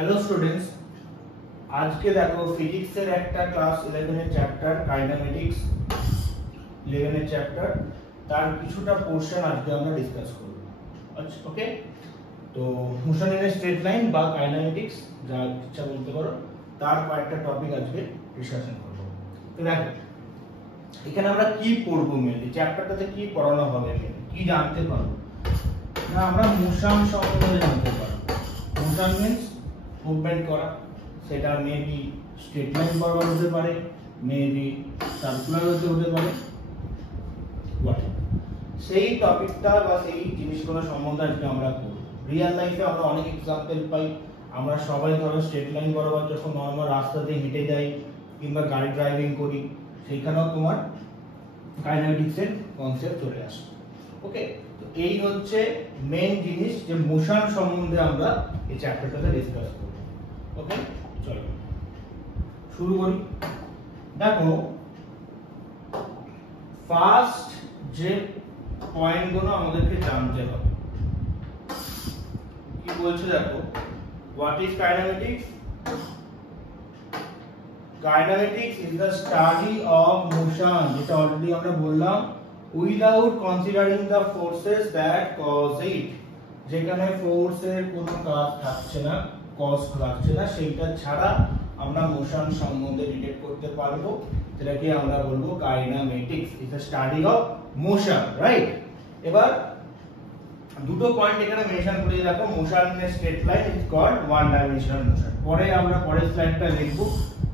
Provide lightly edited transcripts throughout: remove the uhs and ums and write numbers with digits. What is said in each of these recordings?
Hello students, आज के देखो फिजिक्स এর একটা ক্লাস 11 এর চ্যাপ্টার কাইনেমেটিক্স 11 এর চ্যাপ্টার তার কিছুটা পোরশন আজকে আমরা ডিসকাস করব। আচ্ছা ওকে, তো motion in a straight line বা কাইনেমেটিক্স যা ইচ্ছা বলতে পারো, তার কয়েকটা টপিক আজকে ডিসকাশন করব। তো দেখো এখানে আমরা কি পড়বো, মেইনলি চ্যাপ্টারটাতে কি পড়ানো হবে, কি জানতে পারবো না, আমরা মোশন সম্বন্ধে জানতে পারবো। মোশন মিন্স মুভমেন্ট করা, সেটা মেবি স্ট্রেট লাইন বরাবর হতে পারে, মেবি সার্কুলার হতে পারে, সেই টপিকটা বা সেই জিনিসগুলো সম্বন্ধে আজকে আমরা পড়ব। রিয়েল লাইফে আমরা অনেক এক্সাম্পল পাই, আমরা সবাই ধরো স্ট্রেট লাইন বরাবর যখন নরমাল রাস্তা দিয়ে হেঁটে যাই কিংবা গাড়ি ড্রাইভিং করি, সেইখানেও তোমার কাইনেমেটিক্সের কনসেপ্ট চলে আসে। ওকে, তো এই হচ্ছে মেইন জিনিস যে মোশন সম্বন্ধে আমরা এই চ্যাপ্টারটাতে ডিসকাস করব। ওকে চলো শুরু করি। দেখো ফার্স্ট যে পয়েন্টগুলো আমাদেরকে জানতে হবে, কি বলছে দেখো, what is kinematics? Kinematics is the study of motion, যেটা অলরেডি আমরা বললাম, without considering the forces that cause it, যেখানে ফোর্সের কোনো কাজ থাকছে না, কজ থাকছে না, সেইটা ছাড়া আমরা মোশন সম্বন্ধে ডিটেক্ট করতে পারবো, যেটাকে আমরা বলবো kinematics is the study of motion, right? এবার দুটো পয়েন্ট এখানে মেনশন করে রাখো, motion in a straight line is called one dimensional motion. পরে আমরা পরের স্লাইডটা লিখবো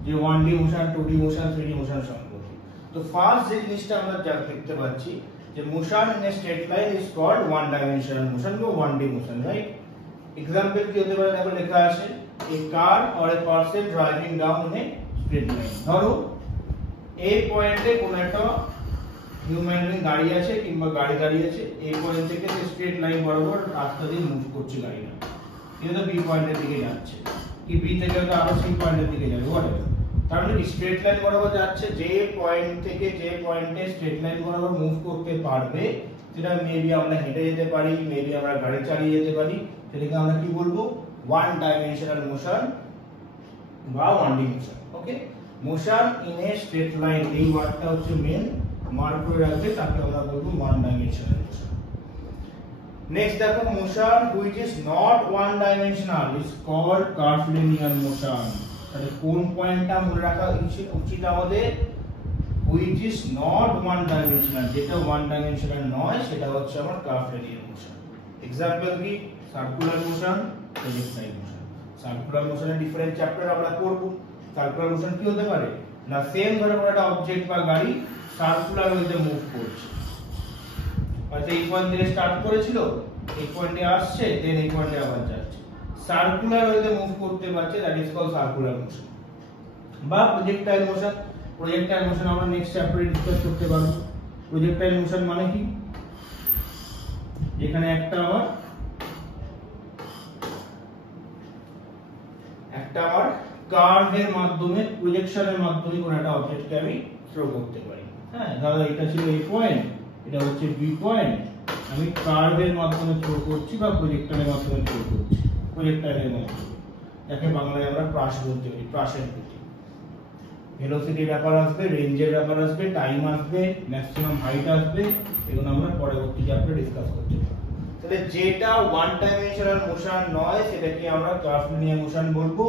যে 1D motion, 2D motion, 3D motion সম্পর্কে। তো ফার্স্ট যে জিনিসটা আমরা যা দেখতে পাচ্ছি যে motion in a straight line is called one dimensional motion বা 1D মোশন, রাইট? এক্সাম্পল কি হতে পারে, দেখো লেখা আছে a car or a person driving down in a straight line. ধরো এই পয়েন্টে কোন একটা হিউম্যান বিং দাঁড়িয়ে আছে কিংবা গাড়ি দাঁড়িয়ে আছে, এই পয়েন্ট থেকে স্ট্রেট লাইন বরাবর রাস্তা দিয়ে মুভ করছে গাড়িটা, কিন্তু বি পয়েন্টের দিকে যাচ্ছে, কি বি থেকে তো আরো সি পয়েন্টের দিকে যাবে, হোয়াটএভার। তার মানে স্ট্রেট লাইন বরাবর যাচ্ছে, যে পয়েন্ট থেকে যে পয়েন্টে স্ট্রেট লাইন বরাবর মুভ করতে পারবে, সেটা মেবি আমরা হেঁটে যেতে পারি, মেবি আমরা গাড়ি চালিয়ে যেতে পারি, সেটাকে আমরা কি বলবো, ওয়ান ডাইমেনশনাল মোশন বা 1D motion. Okay, motion in a straight line, এই ওয়ার্ডটা হচ্ছে মেন মার্ক করে রাখবে, তাকে আমরা বলবো ওয়ান ডাইমেনশনাল মোশন। নেক্সট দেখো, motion which is not one dimensional is called curvilinear motion. তাহলে কোন পয়েন্টটা মনে রাখা উচিত আমাদের, which is not one dimensional, যেটা ওয়ান ডাইমেনশনাল নয়, সেটা হচ্ছে আমার কার্ভলিনিয়ার মোশন। এক্সাম্পল কি, circular motion, projectile motion. Circular মোশনের ডিফারেন্ট চ্যাপ্টার আমরা পড়ব। সার্কুলার মোশন কি হতে পারে না, সেম ধরে কোনো একটা অবজেক্ট বা গাড়ি সার্কুলার ওয়েতে মুভ করছে, হয়তো এই পয়েন্ট থেকে স্টার্ট করেছিল, এই পয়েন্টে আসছে, দেন এই পয়েন্টে আবার যাচ্ছে, সার্কুলার ওয়েতে মুভ করতে পারছে, that is called circular motion. বা প্রজেক্টাইল মোশন, প্রজেক্টাইল মোশন আমরা নেক্সট চ্যাপ্টারে ডিসকাস করতে পারবো। প্রজেক্টাইল মোশন মানে কি, এখানে একটা আমার কার্ভের মাধ্যমে, প্রজেকশনের মাধ্যমে কোন একটা অবজেক্টকে আমি থ্রো করতে পারি। হ্যাঁ, ধরো এটা ছিল এই পয়েন্ট, এটা হচ্ছে বি পয়েন্ট, আমি কার্ভের মাধ্যমে থ্রো করছি বা প্রজেক্টরের মাধ্যমে থ্রো করছি, প্রজেক্টরের মাধ্যমে, যাকে বাংলায় আমরা প্রাস বলতে পারি, প্রাসের গতি। ভেলোসিটির ব্যাপার আসবে, রেঞ্জের ব্যাপার আসবে, টাইম আসবে, ম্যাক্সিমাম হাইট আসবে, এগুলো আমরা পরবর্তী চ্যাপ্টারে ডিসকাস করতে পারবো। তাহলে যেটা ওয়ান ডাইমেনশনাল মোশন নয়, সেটাকে আমরা কার্ভলিনিয়ার মোশন বলবো।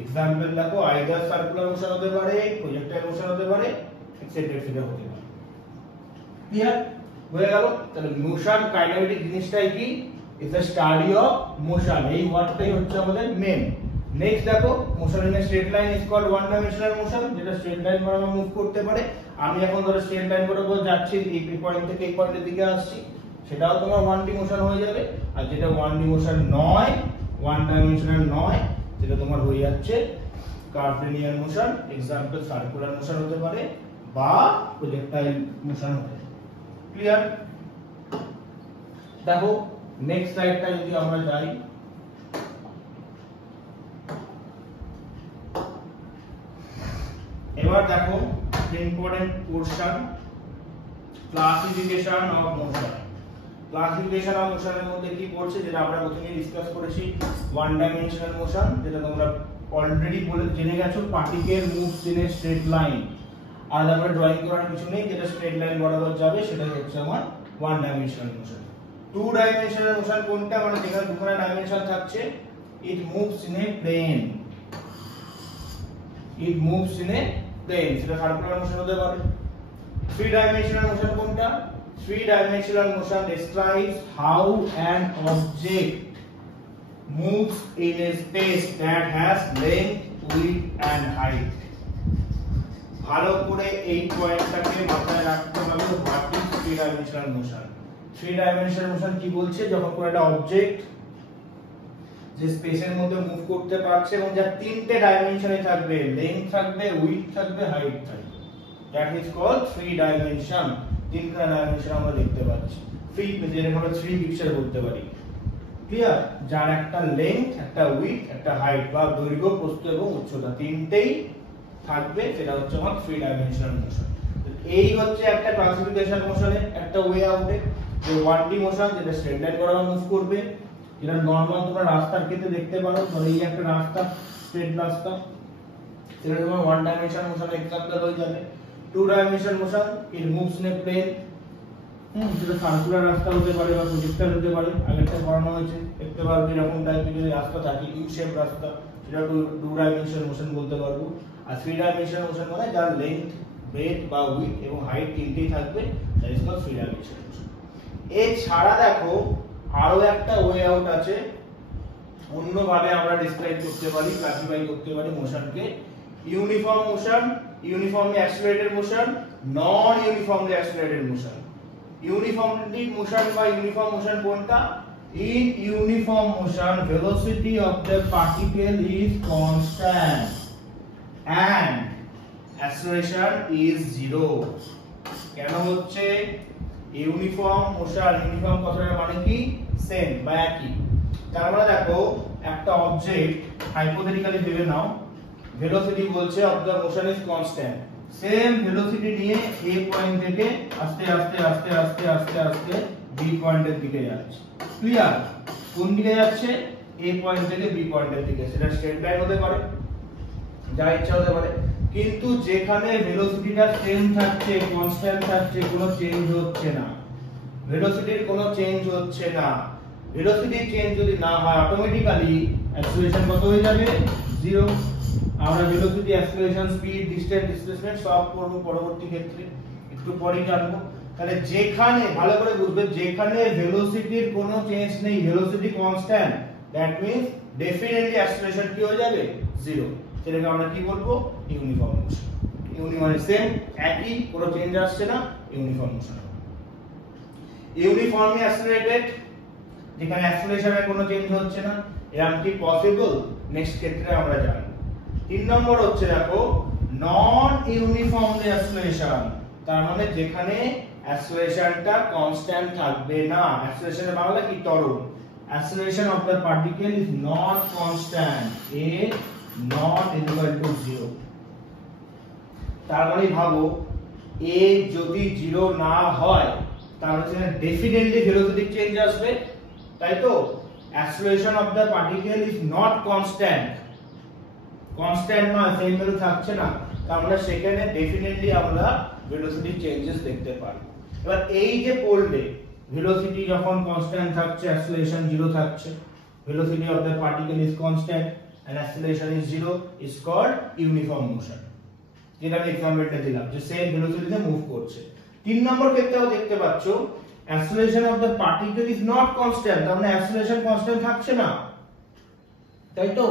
এক্সাম্পল দেখো, আইদার সার্কুলার মোশন হতে পারে, প্রজেক্টাইল মোশন হতে পারে, এটসেট্রা এটসেট্রা হতে পারে। ক্লিয়ার হয়ে গেল? তাহলে মোশন কাইনেমেটিক জিনিসটাই কি, is the study of motion, এই ওয়ার্ডটাই হচ্ছে আমাদের মেন। নেক্সট দেখো, motion in a straight line is called one dimensional motion, যেটা স্ট্রেট লাইন বরাবর মুভ করতে পারে। আমি এখন ধরো স্ট্রেট লাইন বরাবর যাচ্ছি, এই পয়েন্ট থেকে এই পয়েন্টের দিকে আসছি, সেটাও তোমার 1D মোশন হয়ে যাবে। আর যেটা 1D মোশন নয়, ওয়ান ডাইমেনশনাল নয়, যেটা তোমার হয়ে যাচ্ছে কার্ভলিনিয়ার মোশন। এক্সাম্পল সার্কুলার মোশন হতে পারে বা প্রজেক্টাইল মোশন হতে পারে। ক্লিয়ার? দেখো নেক্সট স্লাইডটা যদি আমরা যাই, এবার দেখো important portion, classification of motion. Classification of মোশনের মধ্যে কি পড়ছে, যেটা আমরা প্রথমেই ডিসকাস করেছি, ওয়ান ডাইমেনশনাল মোশন, যেটা তোমরা অলরেডি বলে জেনে গেছো, particle moves in a straight line. আর আমরা ড্রয়িং করার কিছু নেই, যেটা স্ট্রেট লাইন বরাবর যাবে সেটাই হচ্ছে আমার one dimensional motion. Two dimensional motion কোনটা, মানে যেখানে দুখানা ডাইমেনশন থাকছে, it moves in a plane, it moves in a plane, সেটা সার্কুলার মোশন হতে পারে। থ্রি ডাইমেনশনাল মোশন কোনটা, three dimensional motion describes how an object moves in a space that has length, width and height। ভালো করে এই পয়েন্টটাকে মাথায় রাখতে হবে, what is three dimensional motion. Three dimensional motion কি বলছে, যখন কোনো একটা অবজেক্ট যে স্পেসের মধ্যে মুভ করতে পারছে এবং যার তিনটে ডাইমেনশনে থাকবে, লেন্থ থাকবে, উইডথ থাকবে, হাইট থাকবে, that is called three dimension. তিনটা ডাইমেনশন আমরা দেখতে পাচ্ছি, যেটাকে আমরা থ্রি পিকচার বলতে পারি। ক্লিয়ার? যার একটা লেন্থ, একটা উইডথ, একটা হাইট বা দৈর্ঘ্য, প্রস্থ এবং উচ্চতা তিনটেই থাকবে, সেটা হচ্ছে আমার থ্রি ডাইমেনশনাল মোশন। এই হচ্ছে একটা ক্লাসিফিকেশন মোশনের একটা ওয়ে আউটে, যে ওয়ান ডি মোশন যেটা স্ট্রেট লাইন বরাবর মুভ করবে, যেটা নরমাল তোমরা রাস্তার ক্ষেত্রে দেখতে পারো, ধরো এই একটা রাস্তা, স্ট্রেট রাস্তা, সেটা তোমার ওয়ান ডাইমেনশনাল মোশনের এক্সাম্পল হয়ে যাবে। Two dimensional motion, it moves in a plane, যেটা সার্কুলার রাস্তা হতে পারে বা প্রজেক্টর হতে পারে, আগেরটা পড়ানো হয়েছে, দেখতে পারো এরকম টাইপের যদি রাস্তা থাকে, ইউ শেপ রাস্তা, সেটা টু ডাইমেনশনাল মোশন বলতে পারবো। আর থ্রি ডাইমেনশনাল মোশন মানে যার লেন্থ, ব্রেথ বা উইডথ এবং হাইট তিনটেই থাকবে, that is called three dimensional motion. এছাড়া দেখো আরো একটা ওয়ে আউট আছে, অন্যভাবে আমরা ডিসক্রাইব করতে পারি, ক্লাসিফাই করতে পারি মোশনকে, uniform motion, uniformly accelerated motion, non uniformly accelerated motion. Uniformly motion বা ইউনিফর্ম মোশন কোনটা, in uniform motion velocity of the particle is constant and acceleration is zero। কেন হচ্ছে ইউনিফর্ম মোশন, ইউনিফর্ম কথাটার মানে কি, সেম বা একই। তার মানে দেখো একটা অবজেক্ট হাইপোথেটিক্যালি ভেবে নাও, ভেলোসিটি বলছে of the motion is constant, same velocity নিয়ে a পয়েন্ট থেকে আস্তে আস্তে আস্তে আস্তে আস্তে আস্তে b পয়েন্টের দিকে যাচ্ছে। ক্লিয়ার? কোন দিকে যাচ্ছে, a পয়েন্ট থেকে b পয়েন্টের দিকে, সেটা স্ট্রেট লাইন হতে পারে, যা ইচ্ছা হতে পারে, কিন্তু যেখানে ভেলোসিটিটা সেম থাকছে, কনস্ট্যান্ট থাকছে, কোনো চেঞ্জ হচ্ছে না, ভেলোসিটির কোনো চেঞ্জ হচ্ছে না, ভেলোসিটি চেঞ্জ যদি না হয় অটোমেটিক্যালি অ্যাক্সিলারেশন কত হয়ে যাবে, জিরো। আমরা velocity, acceleration, speed, distance, displacement সব পড়ব পরবর্তী ক্ষেত্রে, একটু পরেই জানবো। তাহলে যেখানে ভালো করে বুঝবে, যেখানে ভেলোসিটির কোনো চেঞ্জ নেই, velocity constant, that means definitely acceleration কি হয়ে যাবে, জিরো। সেটাকে আমরা কি বলবো, ইউনিফর্ম মোশন। মানে সেম, একই, কোনো চেঞ্জ আসছে না, ইউনিফর্ম মোশন। ইউনিফর্মলি অ্যাক্সিলারেটেড, যেখানে অ্যাক্সিলারেশনের কোনো চেঞ্জ হচ্ছে না, এরকম কি পসিবল, নেক্সট ক্ষেত্রে আমরা জানব। 3 নম্বর হচ্ছে দেখো নন ইউনিফর্মলি অ্যাক্সিলারেশন, তার মানে যেখানে অ্যাক্সিলারেশনটা কনস্ট্যান্ট থাকবে না, অ্যাক্সিলারেশনের বাংলা কি, ত্বরণ। Acceleration of the particle is not constant, a not equal to 0। তার মানে ভাবো a যদি 0 না হয়, তাহলে সেখানে ডেফিনেটলি ভেলোসিটি চেঞ্জ আসবে, তাই তো। Acceleration of the particle is not constant, constant নয়, সেম ভ্যালু থাকছে না, তাহলে সেখানে ডেফিনেটলি আমরা ভেলোসিটি চেঞ্জেস দেখতে পাই। এবার এই যে পড়লে ভেলোসিটি যখন কনস্ট্যান্ট থাকছে, অ্যাক্সিলারেশন 0 থাকছে, velocity of the particle is constant and acceleration is 0 is called uniform motion, যেটা আমি এক্সাম্পলটা দিলাম, যে সেম ভেলোসিটিতে মুভ করছে। 3 নম্বর ক্ষেত্রেও দেখতে পাচ্ছো acceleration of the particle is not constant, তার মানে acceleration কনস্ট্যান্ট থাকছে না, তাই তো।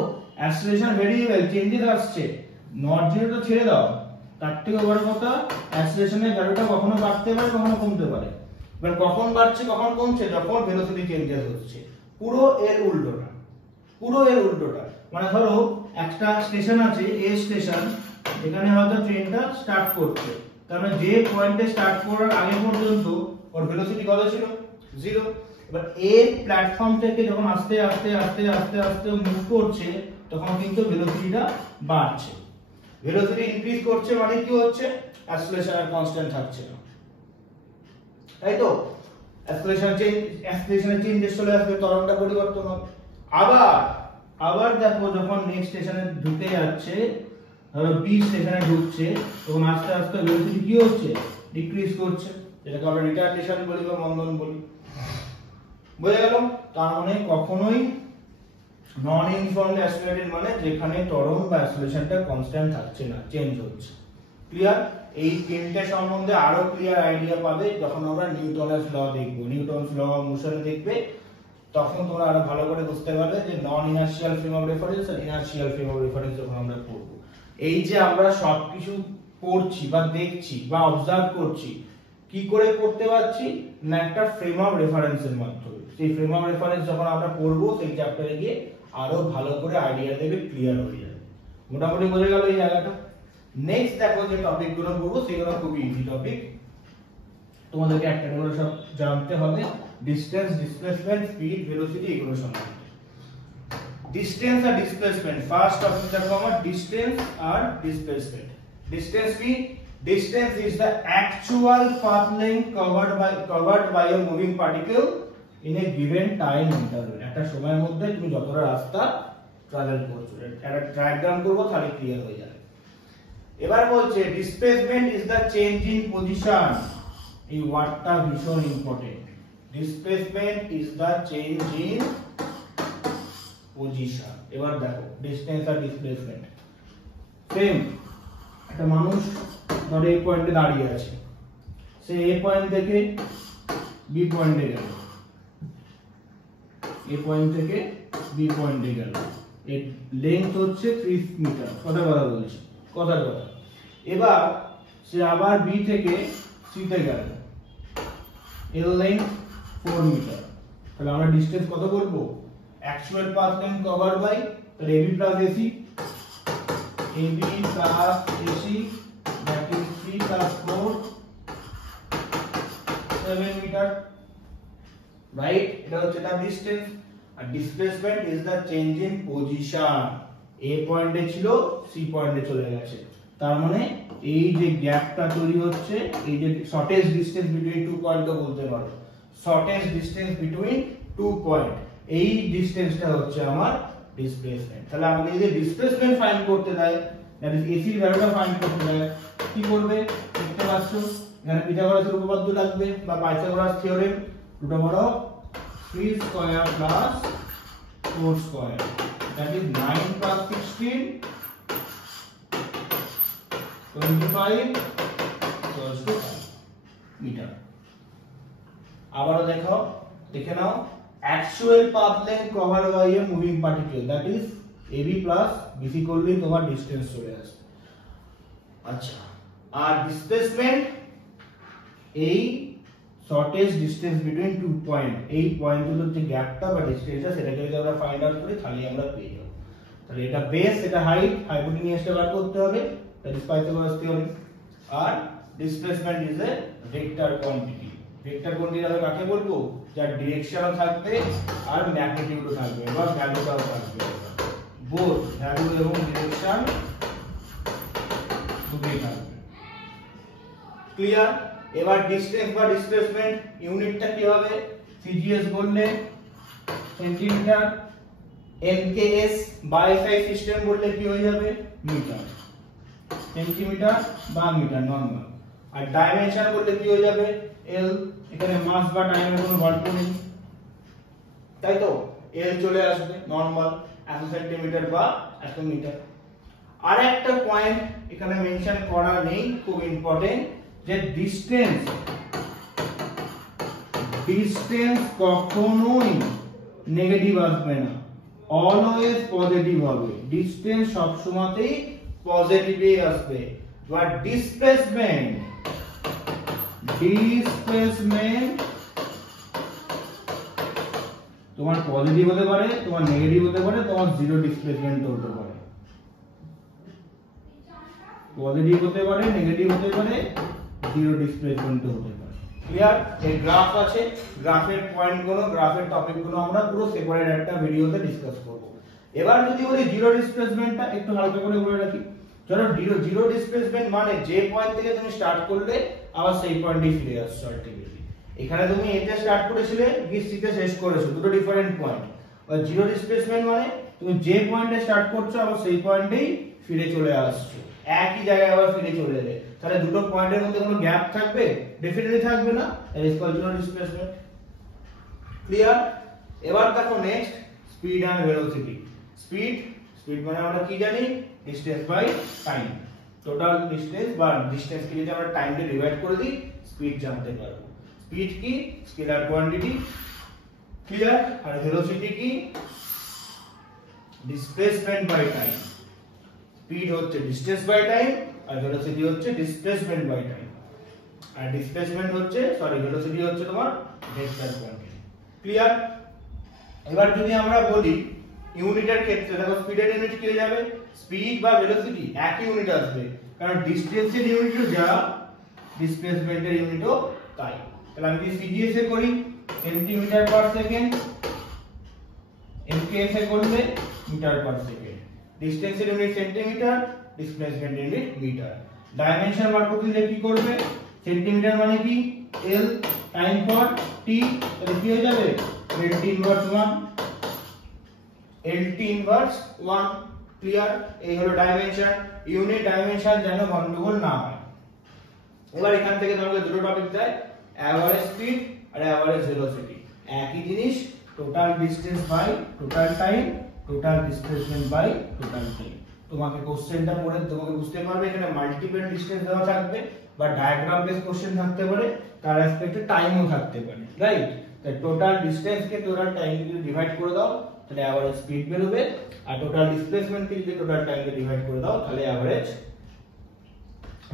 acceleration ভেরিয়েবল, চেঞ্জেস আসছে, নট 0 তো ছেড়ে দাও, তার থেকে বড় কথা অ্যাক্সিলারেশনের ভ্যালুটা কখনো বাড়তে পারে, কখনো কমতে পারে। এবার কখন বাড়ছে কখন কমছে, যখন ভেলোসিটি চেঞ্জেস হচ্ছে, পুরো এর উল্টোটা, পুরো এর উল্টোটা। মানে ধরো একটা স্টেশন আছে, এ স্টেশন, এখানে হয়তো ট্রেনটা স্টার্ট করছে, তার মানে যে পয়েন্টে স্টার্ট করার আগে পর্যন্ত ওর ভেলোসিটি কত ছিল, 0। এবার এ প্ল্যাটফর্ম থেকে যখন আস্তে আস্তে আস্তে আস্তে আস্তে মুভ করছে, তখন কিন্তু ভেলোসিটিটা বাড়ছে, ভেলোসিটি ইনক্রিজ করছে, মানে কি হচ্ছে, অ্যাক্সিলারেশন আর কনস্ট্যান্ট থাকছে না, তাই তো। অ্যাক্সিলারেশনের চেঞ্জেস চলে আসবে, ত্বরণটা পরিবর্তন হবে। আবার দেখো যখন নেক্সট স্টেশনে ঢুকে যাচ্ছে, ধরো বি স্টেশনে ঢুকছে, তখন আস্তে আস্তে ভেলোসিটি কি হচ্ছে, ডিক্রিজ করছে, যেটাকে আমরা রিটার্ডেশন বলি বা মন্দন বলি। বুঝে গেল? তার মানে কখনোই নন ইউনিফর্মলি অ্যাক্সিলারেটেড মানে যেখানে ত্বরণ বা অ্যাক্সিলারেশনটা কনস্ট্যান্ট থাকছে না, চেঞ্জ হচ্ছে। ক্লিয়ার? এই তিনটে সম্বন্ধে আরো ক্লিয়ার আইডিয়া পাবে যখন আমরা নিউটনের ল দেখব, নিউটনস ল অফ মোশন দেখবে, তখন তোমরা আরো ভালো করে বুঝতে পারবে যে non inertial frame of reference আর ইনার্শিয়াল ফ্রেম অফ রেফারেন্স যখন আমরা পড়ব। এই যে আমরা সবকিছু পড়ছি বা দেখছি বা অবজার্ভ করছি, কি করে করতে পারছি না, একটা ফ্রেম অফ রেফারেন্সের মাধ্যমে। সেই ফ্রেম অফ রেফারেন্স যখন আমরা পড়ব সেই চ্যাপ্টারে গিয়ে আরো ভালো করে আইডিয়া দেবে, ক্লিয়ার হয়ে যাবে। মোটামুটি বোঝা গেল এই জায়গাটা। নেক্সট দেখো যে টপিকগুলো পড়বো সেগুলো খুবই ইজি টপিক, তোমাদেরকে একটা করে সব জানতে হবে। ডিসটেন্স, ডিসপ্লেসমেন্ট, স্পিড, ভেলোসিটি, এগুলো সম্বন্ধে। ডিসটেন্স আর ডিসপ্লেসমেন্ট, ফার্স্ট টপিক দেখো আমার ডিসটেন্স আর ডিসপ্লেসমেন্ট। ডিসটেন্স কি? Distance is the actual path length covered by a moving particle in a given time interval. একটা সময়ের মধ্যে তুমি যতটা রাস্তা ট্রাভেল করছো, একটা ডায়াগ্রাম করব তাহলে ক্লিয়ার হয়ে যাবে। এবার বলছে displacement is the change in position. এই ওয়ার্ডটা ভীষণ important. Displacement is the change in position. এবার দেখো ডিসটেন্স আর ডিসপ্লেসমেন্ট সেম। একটা মানুষ ধরো এই পয়েন্টে দাঁড়িয়ে আছে, সে এ পয়েন্ট থেকে বি পয়েন্টে গেল, এ পয়েন্ট থেকে বি পয়েন্টে গেল, এর লেন্থ হচ্ছে 30 মিটার, কথা বলছি, কথার কথা। এবার সে আবার বি থেকে সি তে গেল, এর লেন্থ 4 মিটার। তাহলে আমরা ডিসটেন্স কত করব? Actual path length cover by, তাহলে AB plus AC, AB plus AC that is 3 plus 4 7 meter, right? এটা হচ্ছে তার ডিসটেন্স। আর displacement is the change in position. A পয়েন্টে ছিল, সি পয়েন্টে চলে গেছে, তার মানে এই যে গ্যাপটা তৈরি হচ্ছে, এই যে shortest distance between two point বলতে পারো, shortest distance between two point, এই ডিসটেন্সটা হচ্ছে আমার ডিসপ্লেসমেন্ট। তাহলে আমাকে যদি ডিসপ্লেসমেন্ট ফাইন্ড করতে দেয়, দ্যাট ইজ এসি এর ভ্যালুটা ফাইন্ড করতে দেয়, কি করবে? দেখতে পাচ্ছ এখানে পিথাগোরাসের উপপাদ্য লাগবে বা Pythagoras theorem, root over of 3 square plus 4 square, that is 9 প্লাস 16 25 ইকুয়ালস টু মিটার। আবারো দেখে নাও, actual path length cover by a moving particle, that is AB plus BC করলেই তোমার ডিসটেন্স চলে আসবে। আচ্ছা, আর ডিসপ্লেসমেন্ট এই shortest distance between two point, এই পয়েন্টগুলোর যে গ্যাপটা বা ডিসটেন্সটা সেটাকে যদি আমরা ফাইন্ড আউট করি তাহলে আমরা পেয়ে যাব। তাহলে এটা বেস, এটা হাইট, হাইপোটেনিয়াসটা বার করতে হবে, দ্যাট ইজ পাইথাগোরাস থিওরেম। আর displacement is a vector quantity. Vector quantity আমরা কাকে বলবো? যার ডিরেকশনও থাকবে আর ম্যাগনিটিউডও থাকবে বা ভ্যালুটাও থাকবে, বোথ ভ্যালু এবং ডিরেকশন দুটোই থাকবে। ক্লিয়ার? এবার ডিসটেন্স বা ডিসপ্লেসমেন্ট ইউনিটটা কি হবে? সিজিএস বললে সেন্টিমিটার, এমকেএস বা এসআই সিস্টেম বললে কি হয়ে যাবে? মিটার, সেন্টিমিটার বা মিটার নরমাল। আর ডাইমেনশন বললে কি হয়ে যাবে? এল। এখানে মাস বা টাইমের কোনো গল্প নেই, তাই তো? এল চলে আসবে নরমাল, 1 সেন্টিমিটার বা 1 মিটার। আর একটা পয়েন্ট এখানে মেনশন করা নেই, খুব ইম্পর্টেন্ট, যে ডিসটেন্স কখনোই নেগেটিভ আসবে না, অলওয়েজ পজিটিভ হবে। ডিসটেন্স সব সময়তেই পজিটিভই আসবে। বা ডিসপ্লেসমেন্ট তোমার পজিটিভ হতে পারে, তোমার নেগেটিভ হতে পারে, তোমার জিরো ডিসপ্লেসমেন্ট হতে পারে। পজিটিভ হতে পারে, নেগেটিভ হতে পারে, জিরো ডিসপ্লেসমেন্ট হতে পারে। ক্লিয়ার? এই গ্রাফ আছে, গ্রাফের পয়েন্টগুলো, গ্রাফের টপিকগুলো আমরা পুরো সেপারেট একটা ভিডিওতে ডিসকাস করব। এবার যদি বলি জিরো ডিসপ্লেসমেন্টটা একটু হালকা করে বলে রাখি। ধরো জিরো ডিসপ্লেসমেন্ট মানে যে পয়েন্ট থেকে তুমি স্টার্ট করলে আবার সেই পয়েন্টেই ফিরে আসছো আলটিমেটলি। এখানে তুমি a তে স্টার্ট করেছিলে, b c তে শেষ করেছো, দুটো ডিফারেন্ট পয়েন্ট। আর জিরো ডিসপ্লেসমেন্ট মানে তুমি যে পয়েন্টে স্টার্ট করছো আবার সেই পয়েন্টেই ফিরে চলে আসছো, একই জায়গায় আবার ফিরে চলে এলে, তাহলে দুটো পয়েন্টের মধ্যে কোনো গ্যাপ থাকবে? ডেফিনেটলি থাকবে না, that is called zero displacement. Clear? এবার দেখো next speed and velocity. Speed মানে আমরা কি জানি? Distance by time. Total distance বা ডিসটেন্স কে যদি আমরা টাইম দিয়ে ডিভাইড করে দিই স্পিড জানতে পারবো। স্পিড কি? Scalar quantity. ক্লিয়ার? আর ভেলোসিটি কি? Displacement by time. স্পিড হচ্ছে ডিসটেন্স বাই টাইম আর ভেলোসিটি হচ্ছে ডিসপ্লেসমেন্ট বাই টাইম। আর ভেলোসিটি হচ্ছে তোমার ভেক্টর কোয়ান্টিটি। ক্লিয়ার? এবার যদি আমরা বলি ইউনিটের ক্ষেত্রে, দেখো স্পিডের ইউনিট কি হয়ে যাবে? স্পিড বা ভেলোসিটি একই ইউনিট আসবে, কারণ ডিসটেন্সের ইউনিটও যা ডিসপ্লেসমেন্টের ইউনিটও তাই। তাহলে আমি যদি সিজিএস এ করি সেন্টিমিটার পার সেকেন্ড, এমকেএস এ করলে মিটার পার সেকেন্ড। ডিসটেন্সের ইউনিট সেন্টিমিটার, ডিসপ্লেসমেন্টের ইউনিট মিটার। ডাইমেনশন বার করতে দিলে কি করবে? সেন্টিমিটার মানে কি? এল টাইম ফর টি, তাহলে কি হয়ে যাবে? LT inverse 1, LT inverse 1। Clear? এই হলো ডাইমেনশন। ইউনিট ডাইমেনশন যেন গন্ডগোল না হয়। এবার এখান থেকে তোমাকে দুটো টপিক দেয়, এভারেজ স্পিড আর এভারেজ ভেলোসিটি। একই জিনিস, total distance by total time, total displacement by total time. তোমাকে কোশ্চেনটা পড়ে তোমাকে বুঝতে পারবে এখানে মাল্টিপল ডিসটেন্স দেওয়া থাকবে বা ডায়াগ্রাম বেস কোশ্চেন থাকতে পারে, তার অ্যাসপেক্টে টাইমও থাকতে পারে, রাইট? তাই টোটাল ডিসটেন্স কে টোটাল টাইম দিয়ে ডিভাইড করে দাও তাহলে এভারেজ স্পিড বেরোবে, আর টোটাল ডিসপ্লেসমেন্ট কে যদি টোটাল টাইম দিয়ে ডিভাইড করে দাও তাহলে এভারেজ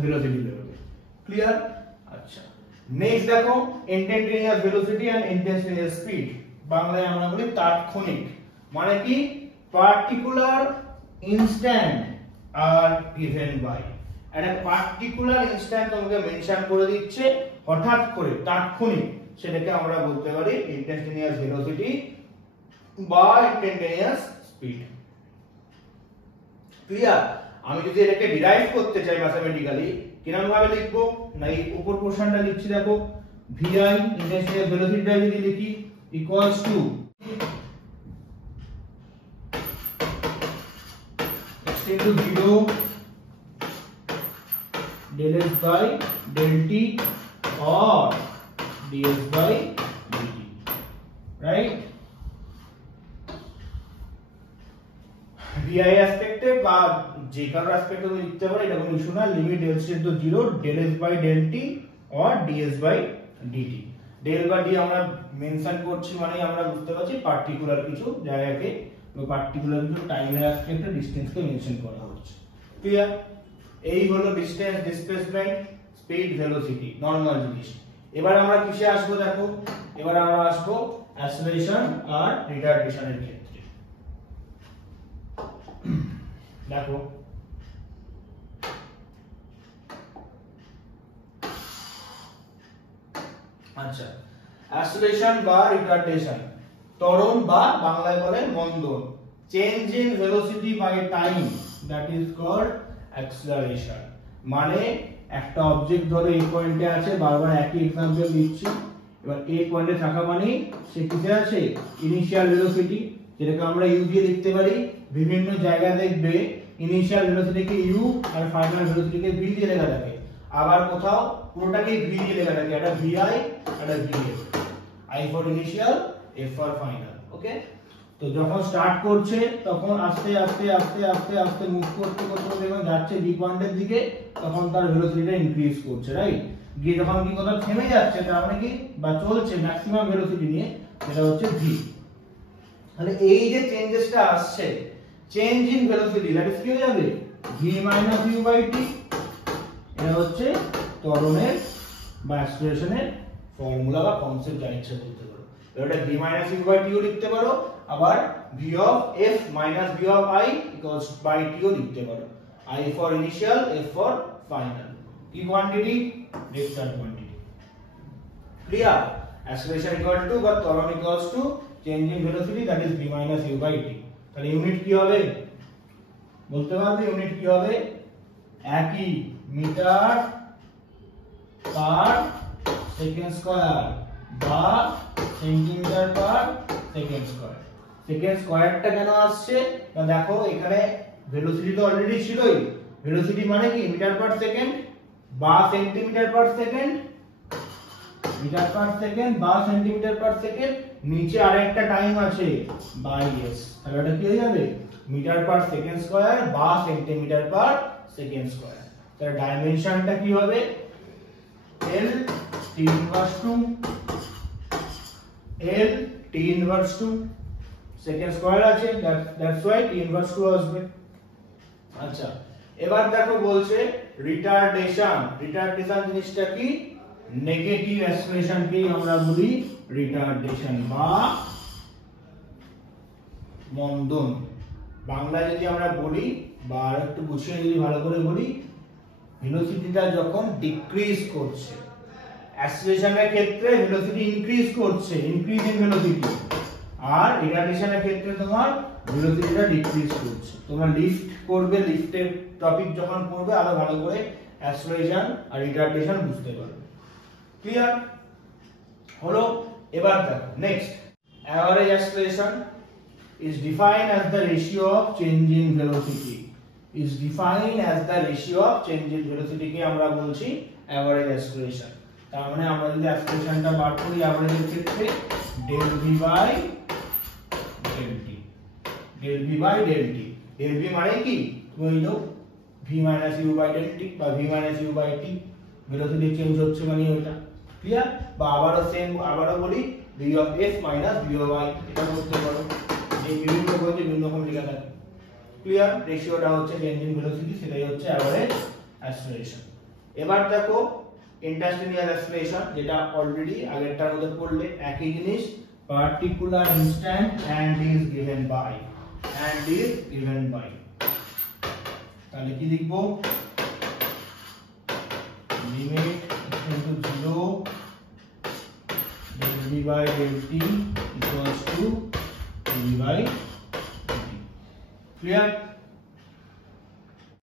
ভেলোসিটি বেরোবে। ক্লিয়ার? আচ্ছা, নেক্সট দেখো instantaneous velocity and instantaneous speed. বাংলায় আমরা বলি তাৎক্ষণিক। মানে কি? পার্টিকুলার ইনস্ট্যান্ট আর গিভেন বাই। একটা পার্টিকুলার ইনস্ট্যান্ট তোমাকে মেনশন করে দিচ্ছে হঠাৎ করে, তাৎক্ষণিক, সেটাকে আমরা বলতে পারি ইনস্ট্যান্টেনিয়াস ভেলোসিটি বা ইনস্ট্যান্টেনিয়াস স্পিড। ক্লিয়ার? আমি যদি এটাকে ডিরাইভ করতে চাই ম্যাথমেটিক্যালি, কিরকম ভাবে লিখবো? না এই উপর পোরশনটা লিখছি, দেখো vi ইনস্ট্যান্টেনিয়াস ভেলোসিটিটা যদি লিখি equals to x into 0 del s by del t or ds by dt, right? vi অ্যাসপেক্টে বা যে কারো অ্যাসপেক্টে তুমি লিখতে পারো, এটা কোনো ইস্যু না। Limit del s into 0 del s by del t or ds by dt। del বা d আমরা মেনশন করছি মানে আমরা বুঝতে পারছি পার্টিকুলার কিছু জায়গাকে বা পার্টিকুলার কিছু টাইমের অ্যাসপেক্টে ডিসটেন্সকে মেনশন করা হচ্ছে। ক্লিয়ার? এই হলো distance, displacement, speed, velocity, normal জিনিস। এবার আমরা কিসে আসবো? দেখো এবার আমরা আসবো অ্যাসেলারেশন আর রিটারডেশনের ক্ষেত্রে। দেখো আচ্ছা, অ্যাসেলারেশন বা রিটারডেশন, ত্বরণ বা বাংলায় বলে মন্দন। Change in velocity by time, that is called acceleration. মানে একটা অবজেক্ট ধরো এই পয়েন্টে আছে, বারবার একই एग्जांपल দিচ্ছি। এবার এই পয়েন্টে থাকা মানে সে কিসে আছে? ইনিশিয়াল ভেলোসিটি, যেটাকে আমরা u দিয়ে লিখতে পারি। বিভিন্ন জায়গায় দেখবে ইনিশিয়াল ভেলোসিটিকে u আর ফাইনাল ভেলোসিটিকে v দিয়ে লেখা থাকে। আবার কোথাও পুরোটাকে v দিয়ে লেখা থাকে, এটা vi এটা vf, i for initial, f for final. Okay, তো যখন স্টার্ট করছে তখন আস্তে আস্তে আস্তে আস্তে আস্তে মুভ করতে করতে যখন যাচ্ছে বি পয়েন্টের দিকে তখন তার ভেলোসিটিটা ইনক্রিজ করছে, রাইট? গিয়ে যখন কি কোথাও থেমে যাচ্ছে তার মানে কি বা চলছে ম্যাক্সিমাম ভেলোসিটি নিয়ে, সেটা হচ্ছে v। তাহলে এই যে চেঞ্জেসটা আসছে, change in velocity, that is কি হয়ে যাবে? v - u বাই t। এটা হচ্ছে ত্বরণের বা অ্যাক্সেলারেশনের ফর্মুলা বা কনসেপ্ট, যা ইচ্ছা বলতে পারো। এটা v - u বাই t ও লিখতে পারো, আবার v of f minus v of I equals by t ও লিখতে পারো। I for initial, f for final। কি quantity? Vector quantity. Clear? acceleration equal to বা ত্বরণ equals to change in velocity, that is v minus u by t। তাহলে unit কি হবে বলতে পারবে? ইউনিট কি হবে? একই, মিটার পার সেকেন্ড স্কয়ার। বা centimetre per second square. Second স্কয়ারটা কেন আসছে না, দেখো এখানে ভেলোসিটি তো অলরেডি ছিলই। ভেলোসিটি মানে কি মিটার পার সেকেন্ড বা centimetre per second, metre per second বা সেন্টিমিটার পার সেকেন্ড, নিচে আরেকটা টাইম আছে বাই এস। তাহলে এটা কি হয়ে যাবে মিটার পার সেকেন্ড স্কয়ার বা সেন্টিমিটার পার সেকেন্ড স্কয়ার। তাহলে ডাইমেনশনটা কি হবে L T inverse 2, L T inverse 2, second square আছে, দ্যাটস ওয়াই T ইনভার্স 2 আসবে। আচ্ছা এবার দেখো বলছে রিটারডেশন। রিটারডেশন জিনিসটা কি, নেগেটিভ অ্যাক্সিলারেশন কে আমরা বলি রিটারডেশন বা মন্দন। বাংলায় যদি আমরা বলি বা একটু বুঝিয়ে যদি ভালো করে বলি, ভেলোসিটিটা যখন ডিক্রিজ করছে, অ্যাক্সিলারেশনের ক্ষেত্রে ভেলোসিটি ইনক্রিজ করছে, ইনক্রিজ ইন ভেলোসিটি, আর রিটারডেশনের ক্ষেত্রে তোমার ভেলোসিটিটা ডিক্রিজ করছে। তোমরা লিফট করবে, লিফটের টপিক যখন পড়বে আরো ভালো করে অ্যাক্সিলারেশন আর রিটারডেশন বুঝতে পারবে। ক্লিয়ার হলো? এবার দেখো next, average acceleration is defined as the ratio of change in velocity, is defined as the ratio of change in velocity কে আমরা বলছি অ্যাভারেজ অ্যাক্সিলারেশন। তার মানে আমরা যদি অ্যাক্সিলারেশনটা বার করি অ্যাভারেজের ক্ষেত্রে del v by del t, del v by del t। del v মানে কি তুমি হইলো v minus u by del t বা v minus u by t, velocity change হচ্ছে মানে ওটা। ক্লিয়ার? বা আবারও বলি v of s minus v of i, এটা করতে পারো। এই বিভিন্ন বলতে বিভিন্ন রকম লেখা থাকে। ক্লিয়ার? রেশিওটা হচ্ছে চেঞ্জ ইন ভেলোসিটি, সেটাই হচ্ছে অ্যাভারেজ অ্যাক্সিলারেশন। এবার দেখো ইন্টারস্টেলিয়ার অ্যাক্সিলারেশন, যেটা অলরেডি আগেরটার মধ্যে পড়লে একই জিনিস, particular instant and is given by, and is given by। তাহলে কি লিখবো, limit equal to 0 del v by del t equals to v by dt। Clear?